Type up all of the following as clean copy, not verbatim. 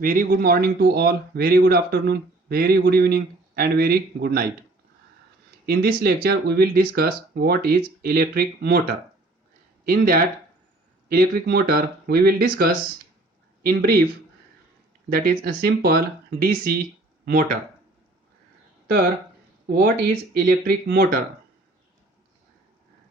Very good morning to all, very good afternoon, very good evening, and very good night. In this lecture, we will discuss what is electric motor. In that electric motor, we will discuss in brief that is a simple DC motor. तर what is electric motor?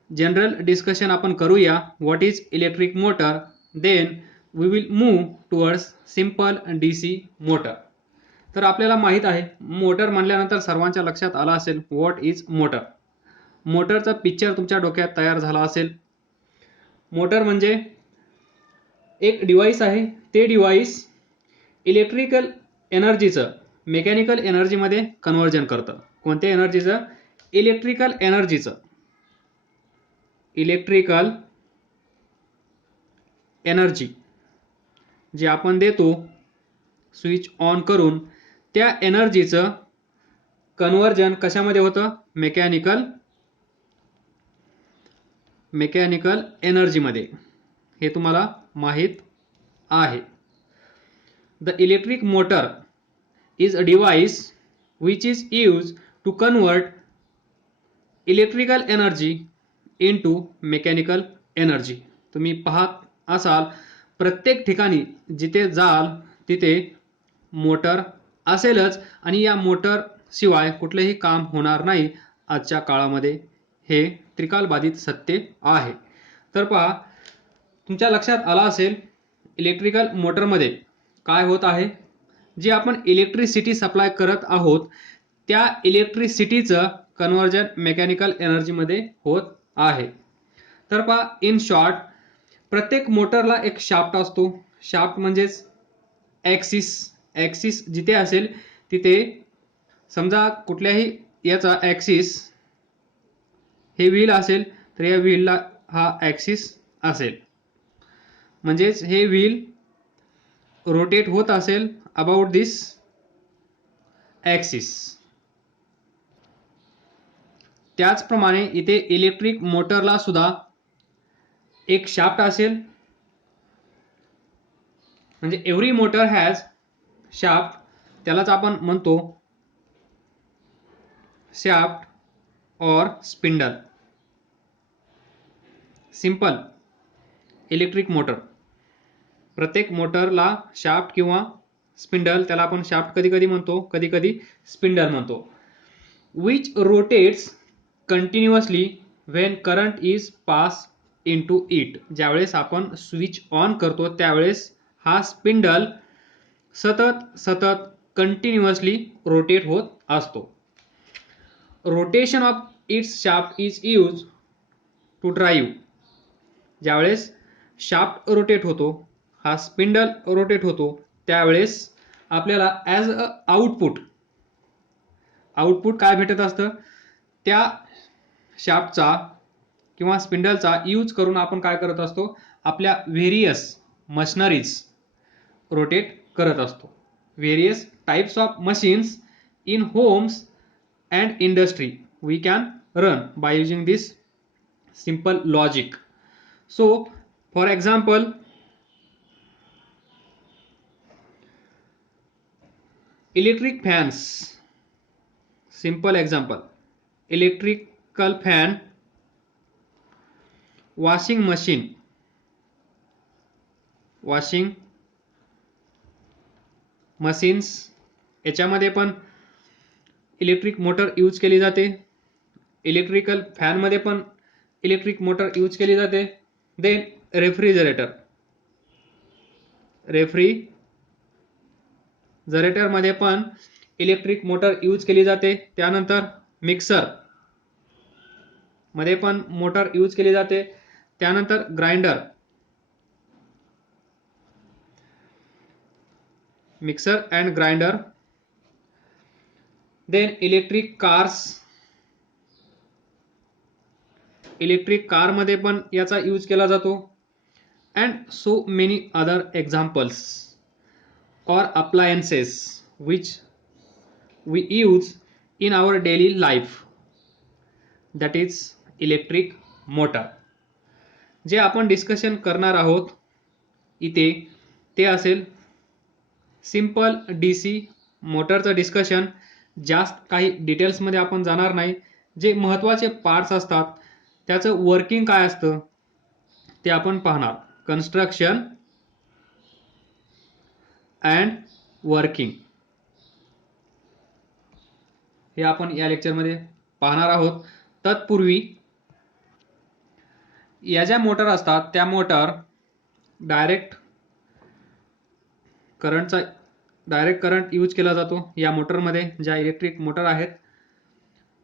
General discussion आपण करूया what is electric motor, then we will move towards simple DC motor. तर आपल्याला माहित आहे motor म्हणल्यानंतर सर्वांच्या लक्षात आला असेल व्हॉट इज मोटर. मोटरचा पिक्चर तुमच्या डोक्यात तयार झाला असेल. मोटर म्हणजे एक डिव्हाइस आहे. ते डिव्हाइस इलेक्ट्रिकल एनर्जीचं मेकॅनिकल एनर्जीमध्ये कन्व्हर्जन करतं. कोणत्या एनर्जीचं? इलेक्ट्रिकल एनर्जीचं. इलेक्ट्रिकल एनर्जी जे आपण देतो स्विच ऑन करून, त्या एनर्जीचं कन्व्हर्जन कशामध्ये होतं? मेकॅनिकल एनर्जीमध्ये. हे तुम्हाला माहित आहे. The electric motor is a device which is use to convert electrical energy into mechanical energy. तुम्ही पाहत असाल प्रत्येक ठिकाणी जिथे जाल तिथे मोटर असेलच आणि या मोटर शिवाय कुठलेही काम होणार नाही. आजच्या काळामध्ये हे त्रिकालबाधित सत्य आहे. तर पहा, तुमच्या लक्षात आला असेल इलेक्ट्रिकल मोटरमध्ये काय होत आहे. जे आपण इलेक्ट्रिसिटी सप्लाय करत आहोत त्या इलेक्ट्रिसिटीचं कन्व्हर्जन मेकॅनिकल एनर्जीमध्ये होत आहे. तर पहा, इन शॉर्ट प्रत्येक मोटरला एक शाफ्ट असतो. शाफ्ट म्हणजेच ॲक्सिस जिथे असेल तिथे, समजा कुठल्याही याचा ॲक्सिस हे व्हील असेल तर या व्हीलला हा ॲक्सिस असेल. म्हणजेच हे व्हील रोटेट होत असेल अबाउट दिस ॲक्सिस. त्याचप्रमाणे इथे इलेक्ट्रिक मोटरला सुद्धा एक शाफ्ट असेल. म्हणजे एव्हरी मोटर हॅज शाफ्ट. त्यालाच आपण म्हणतो शाफ्ट और स्पिंडल. Simple electric motor. प्रत्येक मोटरला शाफ्ट किंवा स्पिंडल, त्याला आपण शाफ्ट कधी कधी म्हणतो, कधी कधी स्पिंडल म्हणतो. Which rotates continuously when current is pass into it. ज्यावेळेस आपण स्विच ऑन करतो त्यावेळेस हा स्पिंडल सतत कंटिन्युअसली रोटेट होत असतो. Rotation of its shaft is use to drive. ज्यावेळेस शाफ्ट रोटेट होतो, हा स्पिंडल रोटेट होतो, त्यावेळेस आपल्याला ॲज अ आउटपुट काय भेटत असतं? त्या शाफ्टचा किंवा स्पिंडलचा यूज करून आपण काय करत असतो? आपल्या व्हेरियस मशिनरीज रोटेट करत असतो. Various types of machines in homes and industry we can run by using this simple logic. So for example, electric fans. Simple example, electrical fan, washing machine, washing machines याच्यामध्ये पण electric motor use केली जाते. Electrical fan मध्ये पण electric motor use केली जाते. Then refrigerator मध्ये पण इलेक्ट्रिक मोटर यूज केली जाते. त्यानंतर मिक्सर मध्ये पण मोटर यूज केली जाते. त्यानंतर mixer and grinder. Then electric car मध्ये पण याचा यूज केला जातो. And so many other examples और appliances which we use in our daily life, that is electric motor. जे आपण डिस्कशन करणार आहोत इथे ते असेल सिंपल DC मोटरचं डिस्कशन, जास्त काही डिटेल्समध्ये आपण जाणार नाही. जे महत्त्वाचे पार्ट्स असतात त्याचं वर्किंग काय असतं ते आपण पाहणार. कन्स्ट्रक्शन अँड वर्किंग हे आपण या लेक्चरमध्ये पाहणार आहोत. तत्पूर्वी या ज्या मोटर असतात त्या मोटर डायरेक्ट करंट यूज केला जातो. या मोटरमध्ये ज्या इलेक्ट्रिक मोटर आहेत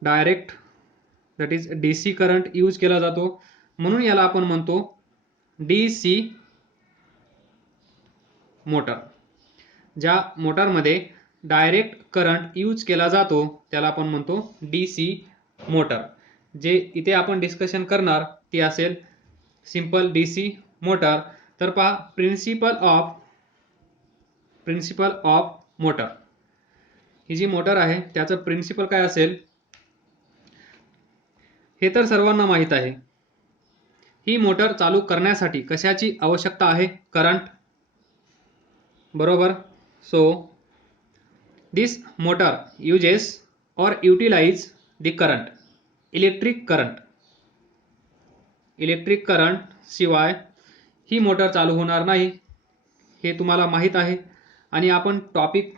direct that is DC current use केला जातो, म्हणून याला आपण म्हणतो DC मोटर. ज्या मोटरमध्ये डायरेक्ट करंट यूज केला जातो त्याला आपण म्हणतो DC मोटर. जे इथे आपण डिस्कशन करणार ती असेल सिंपल DC मोटर. तर पहा, प्रिन्सिपल ऑफ मोटर. ही जी मोटर आहे त्याचं प्रिन्सिपल काय असेल हे तर सर्वांना माहीत आहे. ही मोटर चालू करण्यासाठी कशाची आवश्यकता आहे? करंट, बरोबर. So this motor uses or utilize the current, electric current शिवाय ही मोटर चालू होणार नाही हे तुम्हाला माहीत आहे. आणि आपण टॉपिक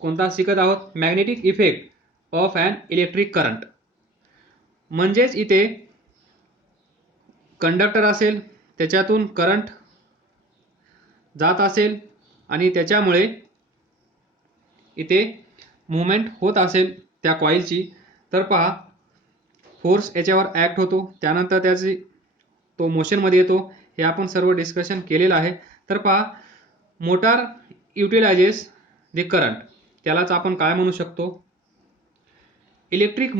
कोणता शिकत आहोत? Magnetic effect of an electric current. म्हणजेच इथे कंडक्टर असेल, त्याच्यातून करंट जात असेल आणि त्याच्यामुळे इथे मुवमेंट होत असेल त्या कॉइलची, तर पहा फोर्स याच्यावर ॲक्ट होतो, त्यानंतर त्याची तो मोशनमध्ये येतो. हे आपण सर्व डिस्कशन केलेलं आहे. तर पहा, मोटर युटिलायझेस द करंट, त्यालाच आपण काय म्हणू शकतो? Electric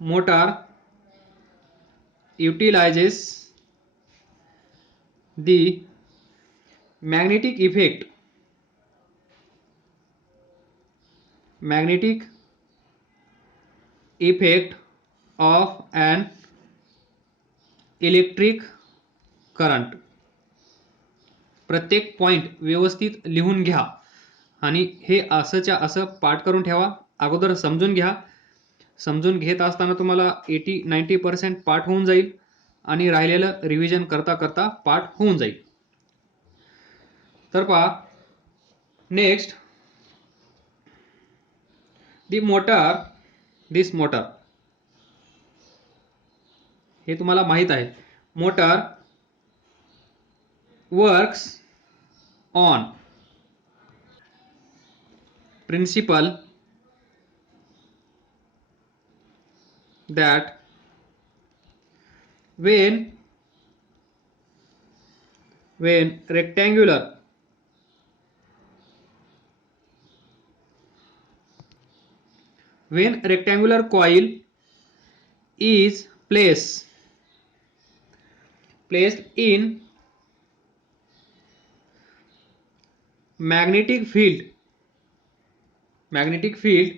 motor utilizes the magnetic effect of an electric current. प्रत्येक पॉइंट व्यवस्थित लिहून घ्या आणि हे असंच्या असं पाठ करून ठेवा. अगोदर समजून घ्या. समजून घेत असताना तुम्हाला 80-90% पाठ होऊन जाईल आणि राहिलेलं रिव्हिजन करता करता पाठ होऊन जाईल. तर पहा, नेक्स्ट दिस मोटर, हे तुम्हाला माहित आहे. Motor works on principle that when rectangular coil is placed in magnetic field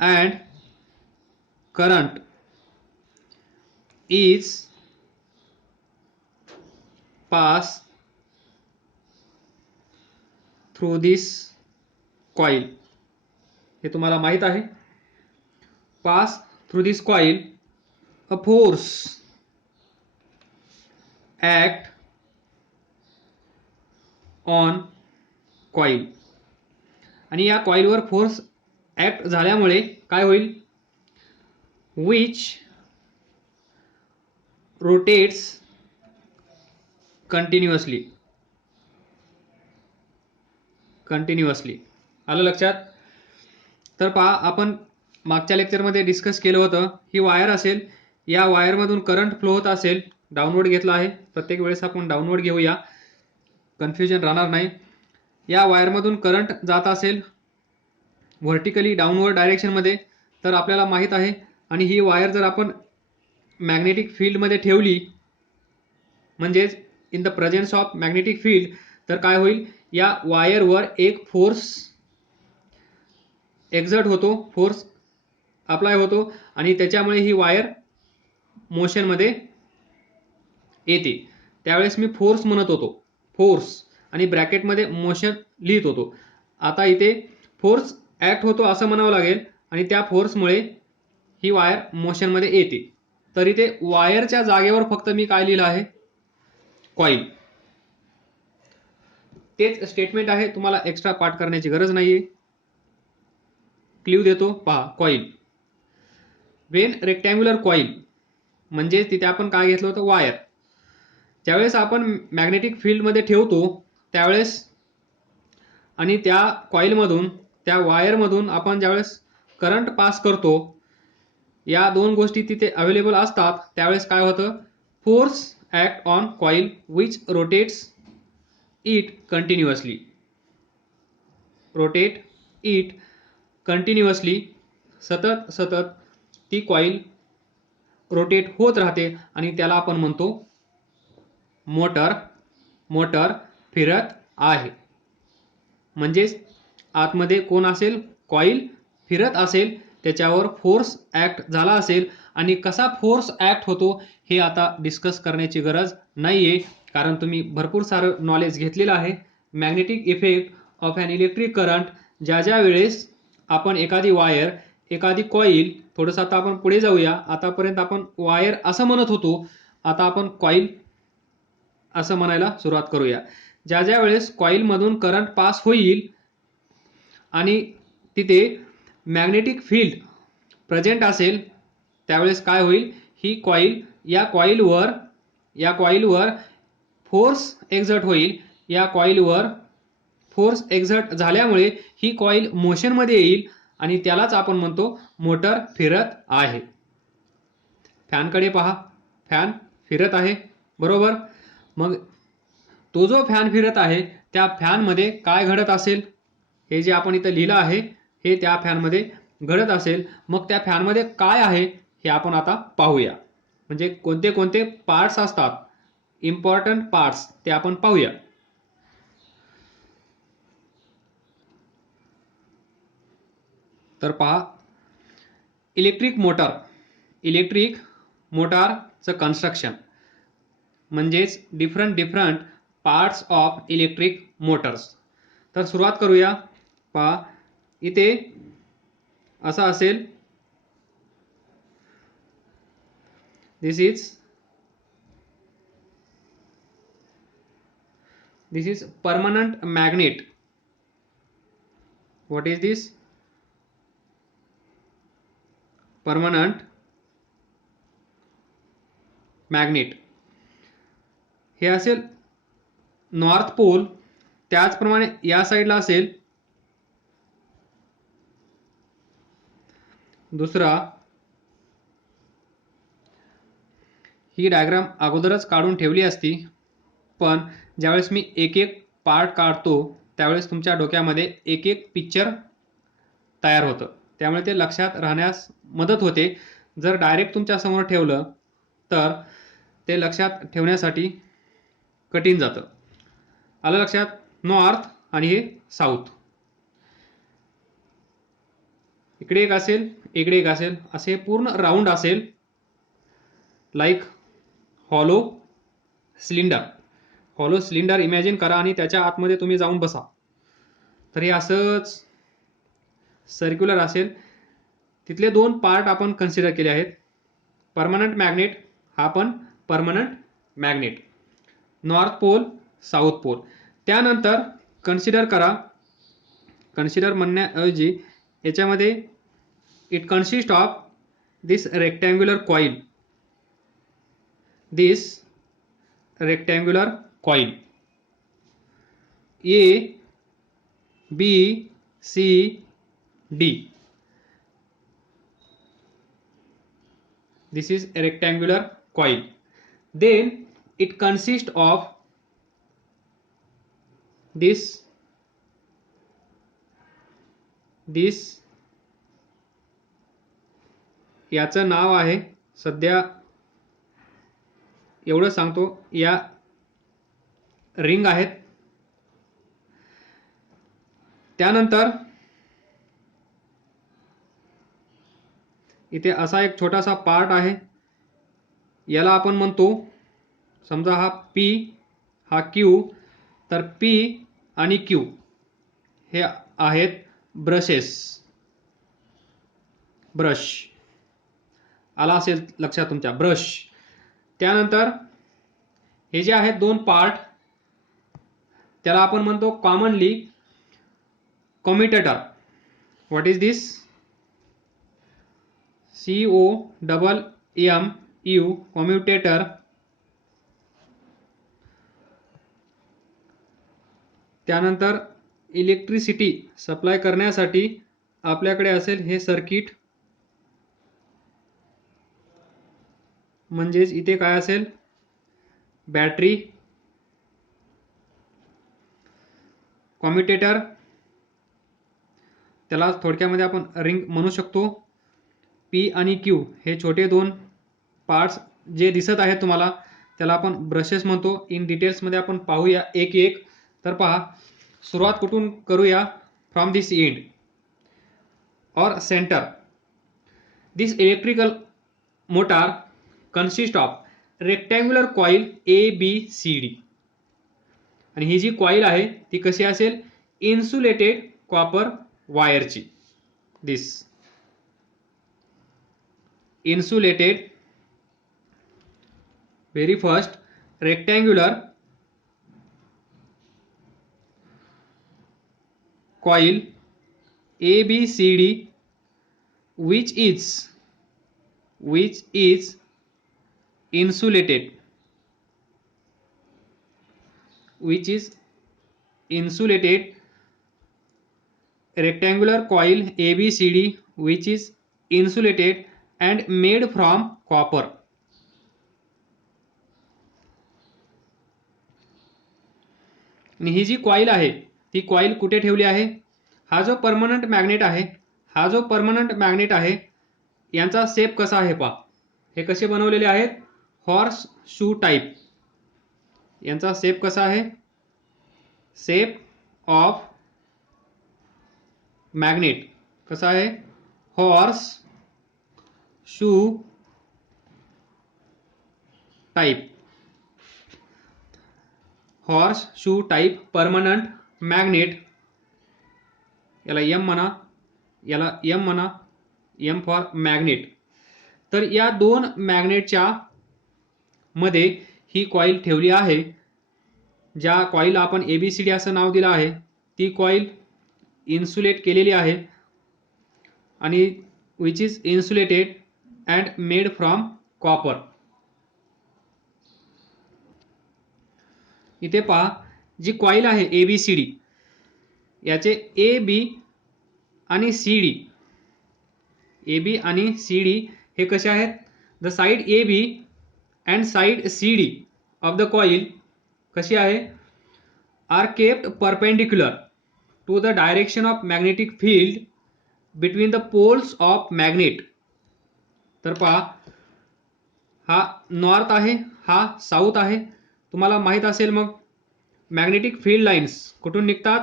and current is passed through this coil. हे तुम्हाला माहित आहे. Pass through this coil, a force act on coil. आणि या कॉइलवर फोर्स ॲक्ट झाल्यामुळे काय होईल? which rotates continuously. आलं लक्षात? तर पहा, आपण मागच्या लेक्चरमध्ये डिस्कस केलं होतं. ही वायर असेल, या वायरमधून करंट फ्लो होत असेल, डाऊनवर्ड घेतला आहे. प्रत्येक वेळेस आपण डाऊनवर्ड घेऊया, कन्फ्युजन राहणार नाही. या वायरमधून करंट जात असेल व्हर्टिकली डाऊनवर्ड डायरेक्शनमध्ये, तर आपल्याला माहीत आहे. आणि ही वायर जर आपण मॅग्नेटिक फील्डमध्ये ठेवली, म्हणजेच in the presence of magnetic field, तर काय होईल? या वायरवर एक फोर्स एक्झर्ट होतो, फोर्स अप्लाय होतो आणि त्याच्यामुळे ही वायर मोशनमध्ये येते, त्यावेळेस मी फोर्स म्हणत होतो, फोर्स, आणि ब्रॅकेटमध्ये मोशन लिहित होतो. आता इथे फोर्स ॲक्ट होतो असं म्हणावं लागेल, आणि त्या फोर्समुळे ही वायर मोशनमध्ये येते. तर इथे वायरच्या जागेवर फक्त मी काय लिहिलं आहे, कॉईल. तेच स्टेटमेंट आहे, तुम्हाला एक्स्ट्रा पार्ट करण्याची गरज नाहीये. क्ल्यू देतो पहा, कॉईल. वेन रेक्टँग्युलर कॉईल म्हणजे तिथे आपण काय घेतलं होतं, वायर. ज्यावेळेस आपण मॅग्नेटिक फील्डमध्ये ठेवतो त्यावेळेस आणि त्या कॉईलमधून, त्या वायरमधून आपण ज्यावेळेस करंट पास करतो, या दोन गोष्टी तिथे अवेलेबल असतात, त्यावेळेस काय होतं, force act on coil which rotates it continuously. Rotate it continuously, सतत सतत ती कॉईल रोटेट होत राहते आणि त्याला आपण म्हणतो मोटर. मोटर फिरत आहे. म्हणजेच आतमध्ये कोण असेल, कॉईल फिरत असेल, त्याच्यावर फोर्स ॲक्ट झाला असेल, आणि कसा फोर्स ॲक्ट होतो हे आता डिस्कस करण्याची गरज नाहीये, कारण तुम्ही भरपूर सारं नॉलेज घेतलेलं आहे. Magnetic effect of an electric current, ज्या वेळेस आपण एखादी वायर, एखादी कॉईल, थोडंसं आता आपण पुढे जाऊया. आतापर्यंत आपण वायर असं म्हणत होतो, आता आपण कॉईल असं म्हणायला सुरुवात करूया. ज्या वेळेस कॉईलमधून करंट पास होईल आणि तिथे मॅग्नेटिक फील्ड प्रेझेंट असेल, त्यावेळेस काय होईल, ही कॉईल, या कॉईलवर फोर्स एक्झर्ट होईल. या कॉईलवर फोर्स एक्झर्ट झाल्यामुळे ही कॉईल मोशनमध्ये येईल आणि त्यालाच आपण म्हणतो मोटर फिरत आहे. फॅनकडे पहा, फॅन फिरत आहे, बरोबर. मग तो जो फॅन फिरत आहे त्या फॅनमध्ये काय घडत असेल, हे जे आपण इथं लिहिलं आहे हे त्या फॅनमध्ये घडत असेल. मग त्या फॅनमध्ये काय आहे हे आपण आता पाहूया. म्हणजे कोणते कोणते पार्ट्स असतात, इम्पॉर्टंट पार्ट्स, ते आपण पाहूया. तर पहा, इलेक्ट्रिक मोटारचं कन्स्ट्रक्शन म्हणजेच different parts of electric motors. तर सुरुवात करूया. पहा, इथे असं असेल, this is permanent magnet. What is this? Permanent magnet. हे असेल नॉर्थ पोल. त्याचप्रमाणे या साईडला असेल दुसरा. ही डायग्राम अगोदरच काढून ठेवली असती, पण ज्यावेळेस मी एक एक पार्ट काढतो त्यावेळेस तुमच्या डोक्यामध्ये एक एक पिक्चर तयार होतं, त्यामुळे ते लक्षात राहण्यास मदत होते. जर डायरेक्ट तुमच्या समोर ठेवलं तर ते लक्षात ठेवण्यासाठी कठीण जातं. आलं लक्षात? नॉर्थ आणि हे साऊथ. इकडे एक असेल, इकडे एक असेल, असे पूर्ण राऊंड असेल, लाईक हॉलो सिलेंडर इमॅजिन करा आणि त्याच्या आतमध्ये तुम्ही जाऊन बसा. तर हे असंच सर्क्युलर असेल. तिथले दोन पार्ट आपण कन्सिडर केले आहेत. परमनंट मॅग्नेट, हा पण permanent magnet. North pole, south pole. त्यानंतर कन्सिडर करा, कन्सिडर म्हणण्याऐवजी याच्यामध्ये it consist of this rectangular coil. A, B, C, D. This is a rectangular coil. Then it consists of this याचं नाव आहे, सध्या एवढं सांगतो, या रिंग आहेत. त्यानंतर इथे असा एक छोटासा पार्ट आहे, याला आपण म्हणतो समजा हा P हा Q, तर P आणि Q हे आहेत ब्रशेस, ब्रश आला असेल लक्षात तुमच्या, ब्रश. त्यानंतर हे जे आहेत दोन पार्ट, त्याला आपण म्हणतो commonly commutator. What is this? COMMU, commutator. त्यानंतर इलेक्ट्रिसिटी सप्लाय करण्यासाठी आपल्याकडे असेल हे सर्किट, म्हणजेच इथे काय असेल? बॅटरी. कम्युटेटर त्याला थोडक्यामध्ये आपण रिंग म्हणू शकतो. P आणि Q हे छोटे दोन पार्ट्स जे दिसत आहेत तुम्हाला, त्याला आपण ब्रशेस म्हणतो. इन डिटेल्समध्ये आपण पाहूया एक एक. तर पहा, सुरुवात कुठून करूया? फ्रॉम दिस एंड और centre. This electrical motor consist of rectangular coil ABCD. आणि ही जी कॉइल आहे ती कशी असेल? इन्सुलेटेड कॉपर वायरची. दिस insulated, very first, rectangular coil ABCD which is insulated, rectangular coil ABCD which is insulated and made from copper. आणि ही जी coil आहे ती coil कुठे ठेवली आहे? हा जो परमनंट मॅग्नेट आहे, यांचा शेप कसा आहे पहा. हे कसे बनवलेले आहेत? Horse shoe type. यांचा शेप कसा आहे? शेप ऑफ मॅग्नेट कसा आहे? Horse shoe type. Horse shoe type permanent magnet. याला M म्हणा, याला M म्हणा, M फॉर मॅग्नेट. तर या दोन मॅग्नेटच्या मध्ये ही कॉइल ठेवली आहे. ज्या कॉइलला आपण ABCD असं नाव दिलं आहे, ती कॉइल इन्सुलेट केलेली आहे आणि which is insulated and made from copper. इथे पहा, जी कॉइल आहे ABCD, याचे AB आणि CD हे कसे आहेत? The side AB and side CD of the coil कशी आहे? Are kept perpendicular to the direction of magnetic field between the poles of magnet. तर पहा, हा नॉर्थ आहे, हा साऊथ आहे. तुम्हाला माहित असेल मग मॅग्नेटिक फील्ड लाईन्स कुठून निघतात?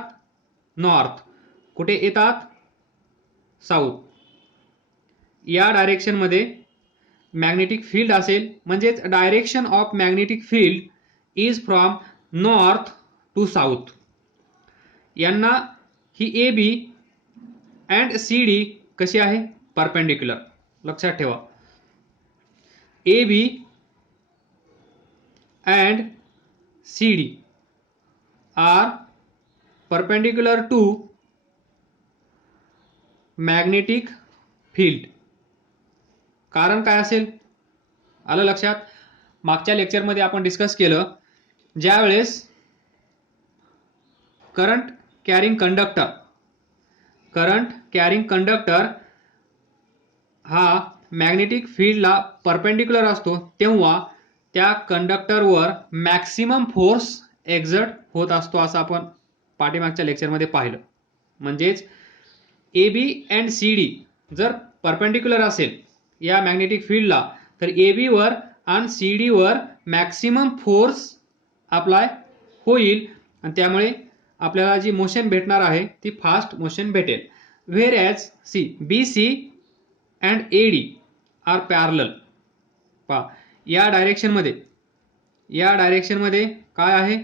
नॉर्थ. कुठे येतात? साऊथ. या डायरेक्शन मध्ये मॅग्नेटिक फील्ड असेल, म्हणजेच direction of magnetic field is from north to south. यांना ही AB अँड CD कशी आहे? परपेंडिक्युलर. लक्षात ठेवा, AB and CD are perpendicular to magnetic field. कारण काय असेल? आलं लक्षात? मागच्या लेक्चरमध्ये आपण डिस्कस केलं, ज्यावेळेस करंट कॅरिंग कंडक्टर हा मॅग्नेटिक फील्डला परपेंडिक्युलर असतो, तेव्हा त्या कंडक्टरवर मॅक्सिमम फोर्स एक्झर्ट होत असतो, असं आपण पाठीमागच्या लेक्चरमध्ये पाहिलं. म्हणजेच AB अँड CD जर परपेंडिक्युलर असेल या मॅग्नेटिक फील्डला, तर AB वर आणि CD वर मॅक्सिमम फोर्स अप्लाय होईल आणि त्यामुळे आपल्याला जी मोशन भेटणार आहे ती फास्ट मोशन भेटेल. Whereas BC and AD are parallel. पहा, या डायरेक्शन मध्ये या डायरेक्शन मध्ये काय आहे,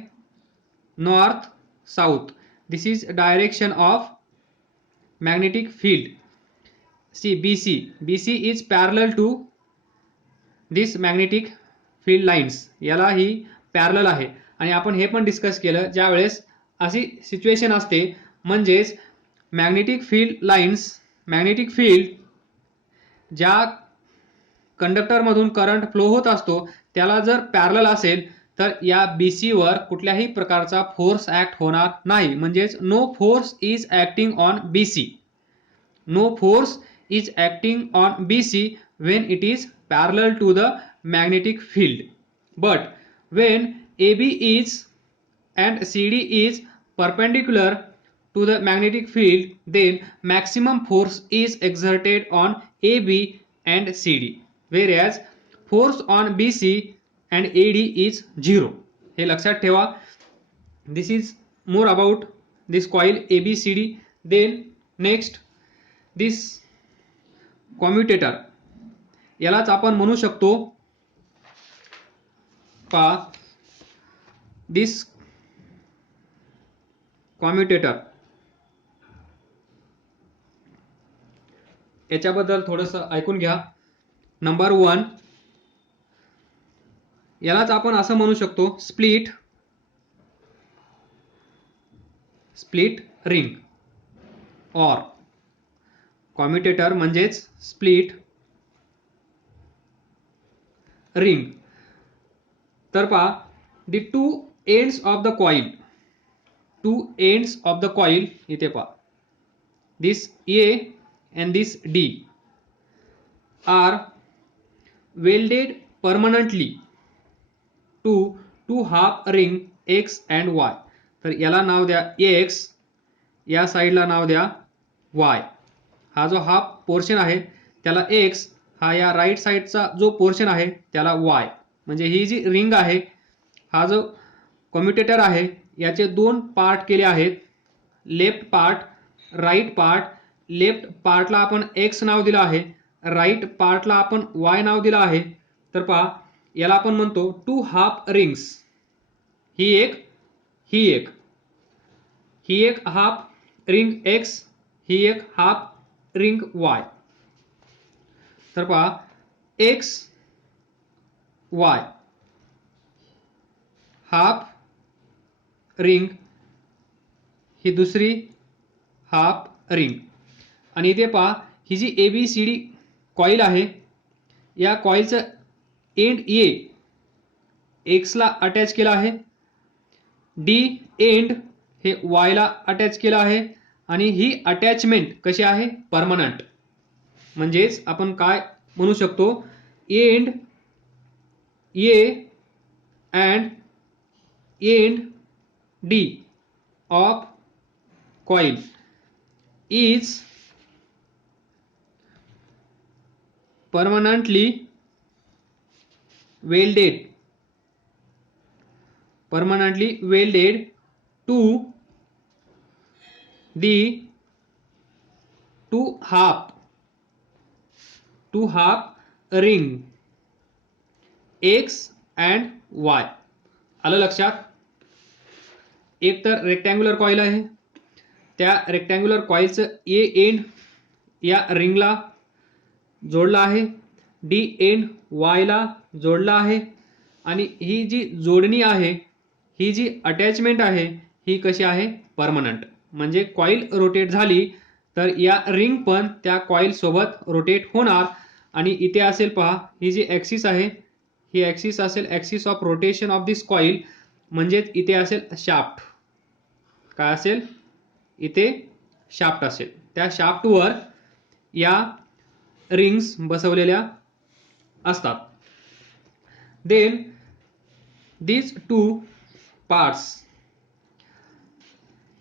north south. This is direction of magnetic field. See BC is parallel to this magnetic field lines. याला ही पॅरलल आहे. आणि आपण हे पण डिस्कस केलं, ज्यावेळेस अशी सिच्युएशन असते म्हणजेच magnetic field lines, magnetic field ज्या कंडक्टरमधून करंट फ्लो होत असतो त्याला जर पॅरलल असेल तर या BC वर कुठल्याही प्रकारचा फोर्स ऍक्ट होणार नाही. म्हणजेच no force is acting on BC. No force is acting on BC when it is parallel to the magnetic field. But when AB is and CD is perpendicular to the magnetic field, then maximum force is exerted on AB and CD, whereas force on BC and AD is 0. हे लक्षात ठेवा. This is more about this coil ABCD. Then next, this commutator, यालाच आपण म्हणू शकतो पहा, दिस कॉम्युटेटर. याच्याबद्दल थोडंसं ऐकून घ्या. नंबर 1, यालाच आपण असं म्हणू शकतो स्प्लिट रिंग ऑर कॉम्युटेटर म्हणजेच स्प्लिट रिंग. तर पहा, the two ends of the coil, इथे पहा, दिस A and this D are welded permanently to two half ring X and Y. तर याला नाव द्या X, या साईडला नाव द्या Y. हा जो हाफ पोर्शन आहे त्याला X, हा या राईट साईडचा जो पोर्शन आहे त्याला Y. म्हणजे ही जी रिंग आहे, हा जो कम्युटेटर आहे, याचे दोन पार्ट केले आहेत, लेफ्ट पार्ट, राईट पार्ट. लेफ्ट पार्टला आपण X नाव दिलं आहे, राईट पार्टला आपण Y नाव दिलं आहे. तर पहा, याला आपण म्हणतो टू हाफ रिंग्स. ही एक हाफ रिंग X, ही एक हाफ रिंग Y. तर पहा, X Y हाफ रिंग, ही दुसरी हाफ रिंग. आणि इथे पहा, ही जी ABCD कॉईल आहे, या कॉईलचं एंड A X ला अटॅच केला आहे, D एंड हे Y ला अटॅच केला आहे. आणि ही अटॅचमेंट कशी आहे, परमनंट. म्हणजेच आपण काय म्हणू शकतो, end A and end D of coil is permanently welded to the two half ring X and Y. आलं लक्षात. एक तर रेक्टँग्युलर कॉईल आहे, त्या रेक्टँग्युलर कॉईलचं A एंड या रिंगला जोडला आहे, D एंड Y ला जोडला आहे. आणि ही जी जोडणी आहे, ही जी अटॅचमेंट आहे, ही कशी आहे, परमनंट. म्हणजे कॉईल रोटेट झाली तर या रिंग पण त्या कॉईल सोबत रोटेट होणार. आणि इथे असेल पहा, ही जी ॲक्सिस आहे, ही ॲक्सिस असेल axis of rotation of this coil. म्हणजेच इथे असेल शाफ्ट. काय असेल, इथे शाफ्ट असेल. त्या शाफ्टवर या रिंग्स बसवलेल्या असतात. देन these two parts,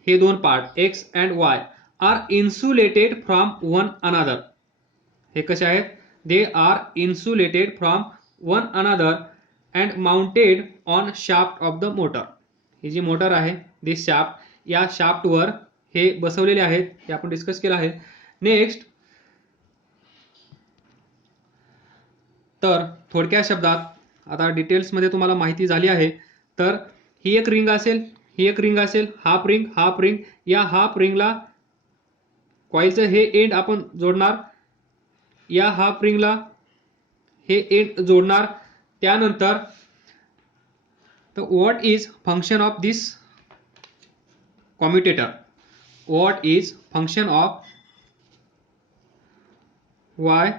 हे दोन part X and Y are insulated from one another. हे कसे आहेत, they are insulated from one another and mounted on shaft of the motor. ही जी मोटर आहे, this shaft, या शाफ्टवर हे बसवलेले आहेत, हे आपण डिस्कस केलं आहे. नेक्स्ट, तर थोडक्या शब्दात आता डिटेल्समध्ये तुम्हाला माहिती झाली आहे. तर ही एक रिंग असेल, ही एक रिंग असेल, हाफ रिंग, या हाफ रिंगला कॉईलचं हे एंड आपण जोडणार, या हाफ रिंगला हे एंड जोडणार. त्यानंतर तर what is function of this commutator, what is function of why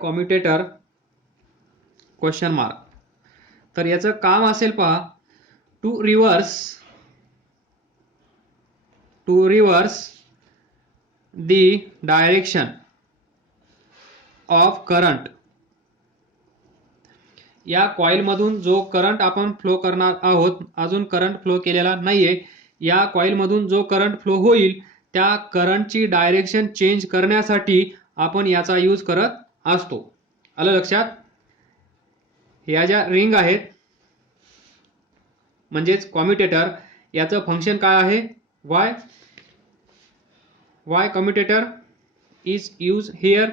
commutator question mark. तर याचं काम असेल पहा, to reverse the direction of current. या कॉइलमधून जो करंट आपण फ्लो करणार आहोत, अजून करंट फ्लो केलेला नाहीये, या कॉइलमधून जो करंट फ्लो होईल त्या करंटची डायरेक्शन चेंज करण्यासाठी आपण याचा यूज करत असतो. आलं लक्षात? या ज्या रिंग आहेत म्हणजेच कॉम्युटेटर, याचं फंक्शन काय आहे? Why commutator is use here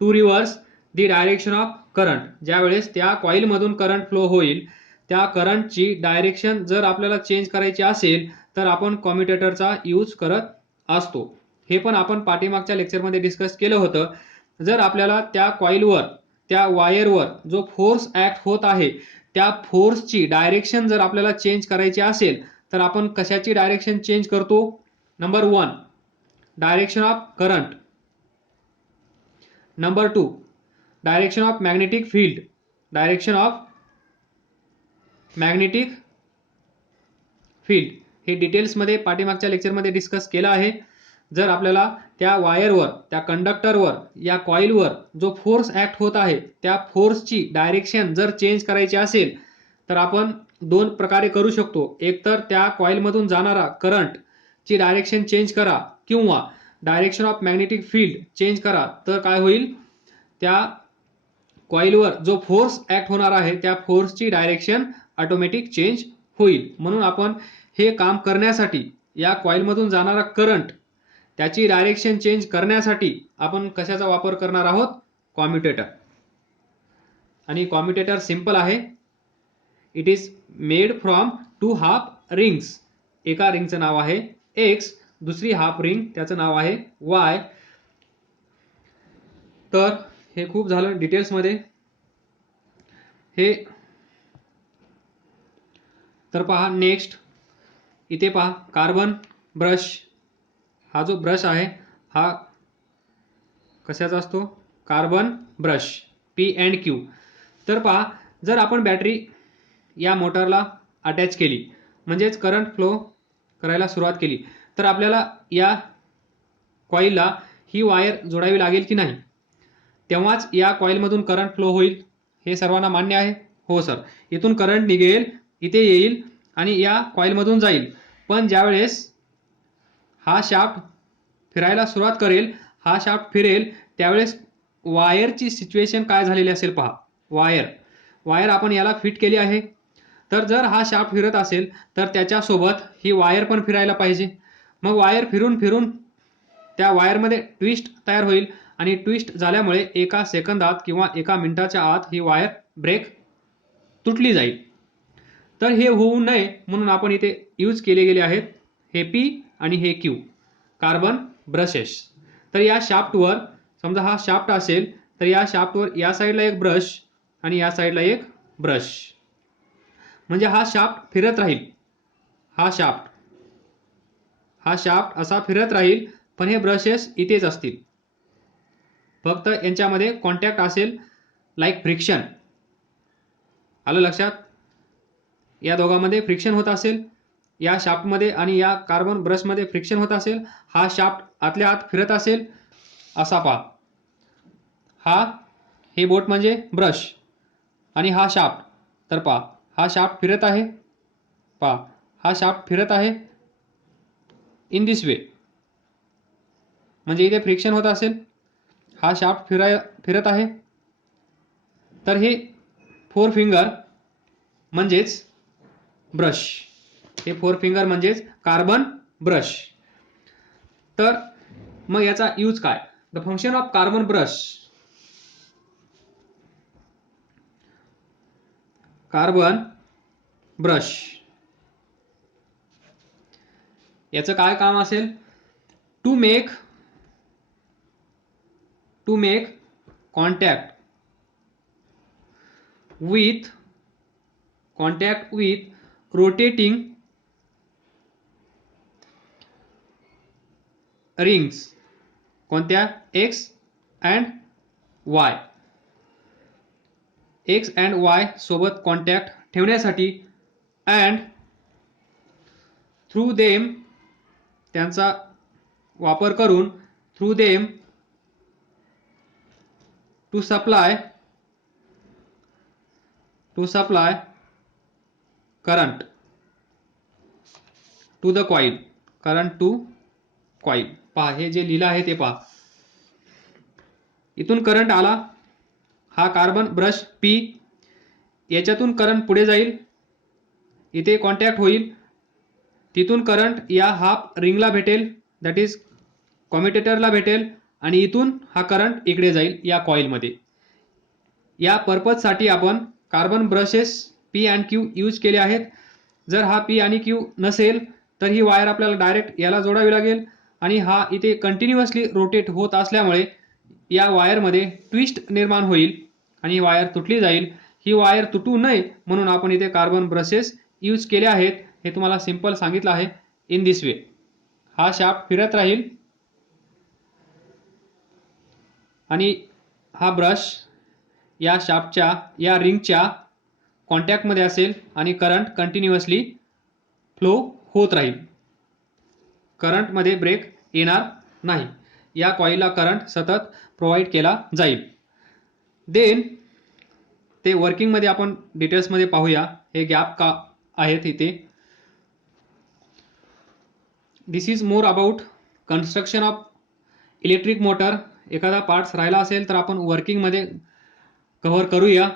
to reverse the direction of current. ज्यावेळेस त्या कॉइलमधून करंट फ्लो होईल त्या करंटची डायरेक्शन जर आपल्याला चेंज करायची असेल तर आपण कॉम्युटेटरचा यूज करत असतो. हे पण आपण पाठीमागच्या लेक्चरमध्ये डिस्कस केलं होतं. जर आपल्याला त्या कॉइलवर, त्या वायरवर जो फोर्स ऍक्ट होत आहे त्या फोर्सची डायरेक्शन जर आपल्याला चेंज करायची असेल तर आपण कशाची डायरेक्शन चेंज करतो? Number 1 direction of current, number 2 direction of magnetic field, direction of magnetic field. हे डिटेल्समध्ये पाठीमागच्या लेक्चरमध्ये डिस्कस केलं आहे. जर आपल्याला त्या वायरवर, त्या कंडक्टरवर, या कॉइलवर जो फोर्स ऍक्ट होत आहे त्या फोर्सची डायरेक्शन जर चेंज करायची असेल तर आपण 2 प्रकारे करू शकतो. एक तर त्या कॉइलमधून जाणारा करंट ची डायरेक्शन चेंज करा किंवा direction of magnetic field change करा. तर काय होईल? त्या कॉइलवर जो फोर्स ऍक्ट होणार आहे त्या फोर्सची डायरेक्शन ऑटोमॅटिक चेंज होईल. म्हणून आपण हे काम करण्यासाठी, या कॉइलमधून जाणारा करंट त्याची डायरेक्शन चेंज करण्यासाठी आपण कशाचा वापर करणार आहोत? कॉम्युटेटर. आणि कॉम्युटेटर सिंपल आहे. It is made from 2 half rings. एका रिंगचं नाव आहे एक्स, दुसरी हाफ रिंग त्याचं नाव आहे वाय. तर हे खूप झालं डिटेल्समध्ये. हे तर पहा नेक्स्ट इथे पहा कार्बन ब्रश. हा जो ब्रश आहे हा कशाचा असतो? Carbon brush, P&Q. तर पहा, जर आपण बॅटरी या मोटरला अटॅच केली म्हणजेच करंट फ्लो करायला सुरुवात केली तर आपल्याला या कॉइलला ही वायर जोडावी लागेल की नाही? तेव्हाच या कॉइलमधून करंट फ्लो होईल. हे सर्वांना मान्य आहे? हो सर. इथून करंट निघेल, इथे येईल आणि या कॉइलमधून जाईल. पण ज्यावेळेस हा शाफ्ट फिरायला सुरुवात करेल, हा शाफ्ट फिरेल, त्यावेळेस वायरची सिच्युएशन काय झालेली असेल पहा. वायर आपण याला फिट केली आहे. तर जर हा शाफ्ट फिरत असेल तर त्याच्यासोबत ही वायर पण फिरायला पाहिजे. मग वायर फिरून फिरून त्या वायरमध्ये ट्विस्ट तयार होईल आणि ट्विस्ट झाल्यामुळे एका सेकंदात किंवा एका मिनिटाच्या आत ही वायर ब्रेक तुटली जाईल. तर हे होऊ नये म्हणून आपण इथे यूज केले गेले आहेत हे P आणि हे Q, कार्बन ब्रशेस. तर या शाफ्टवर, समजा हा शाफ्ट असेल तर या शाफ्टवर या साईडला एक ब्रश आणि या साईडला एक ब्रश, म्हणजे हा शाफ्ट फिरत राहील. हा शाफ्ट असा फिरत राहील पण हे ब्रशेस इथेच असतील. फक्त यांच्यामध्ये कॉन्टॅक्ट असेल लाईक फ्रिक्शन. आलं लक्षात? या दोघांमध्ये फ्रिक्शन होत असेल, या शाफ्टमध्ये आणि या कार्बन ब्रशमध्ये फ्रिक्शन होत असेल. हा शाफ्ट आतल्या आत फिरत असेल असा पहा. हे बोट म्हणजे ब्रश आणि हा शाफ्ट. तर पहा, हा शाफ्ट फिरत आहे. पहा, हा शाफ्ट फिरत आहे इन दिस वे, म्हणजे इथे फ्रिक्शन होत असेल. हा शाफ्ट फिरत आहे. तर हे 4 फिंगर म्हणजेच ब्रश, हे 4 फिंगर म्हणजेच कार्बन ब्रश. तर मग याचा यूज काय? The function of carbon brush carbon brush. याचं काय काम असेल? To make contact with rotating rings. कोणत्या? X and Y. X and Y सोबत कॉन्टॅक्ट ठेवण्यासाठी अँड थ्रू देम, त्यांचा वापर करून, through them to supply current to the coil. Current to coil. पहा हे जे लिहिलं आहे ते पहा. इथून करंट आला, हा कार्बन ब्रश P, याच्यातून करंट पुढे जाईल, इथे कॉन्टॅक्ट होईल, तिथून करंट या हाफ रिंगला भेटेल, दॅट इज कॉम्युटेटरला भेटेल, आणि इथून हा करंट इकडे जाईल या कॉईलमध्ये. या पर्पजसाठी आपण कार्बन ब्रशेस P आणि Q यूज केले आहेत. जर हा P आणि Q नसेल तर ही वायर आपल्याला डायरेक्ट याला जोडावी लागेल, आणि हा इथे कंटिन्युअसली रोटेट होत असल्यामुळे या वायरमध्ये ट्विस्ट निर्माण होईल आणि ही वायर तुटली जाईल. ही वायर तुटू नये म्हणून आपण इथे कार्बन ब्रशेस यूज केले आहेत. हे तुम्हाला सिंपल सांगितलं आहे. इन दिस वे हा शाफ्ट फिरत राहील आणि हा ब्रश या शाफ्टच्या या रिंगच्या कॉन्टॅक्टमध्ये असेल आणि करंट कंटिन्युअसली फ्लो होत राहील. करंटमध्ये ब्रेक येणार नाही. या कॉईलला करंट सतत प्रोव्हाइड केला जाईल. देन ते वर्किंगमध्ये आपण डिटेल्समध्ये पाहूया. हे गॅप का आहेत इथे. This is more about construction of electric motor. एखादा पार्ट्स राहिला असेल तर आपण वर्किंगमध्ये कव्हर करूया.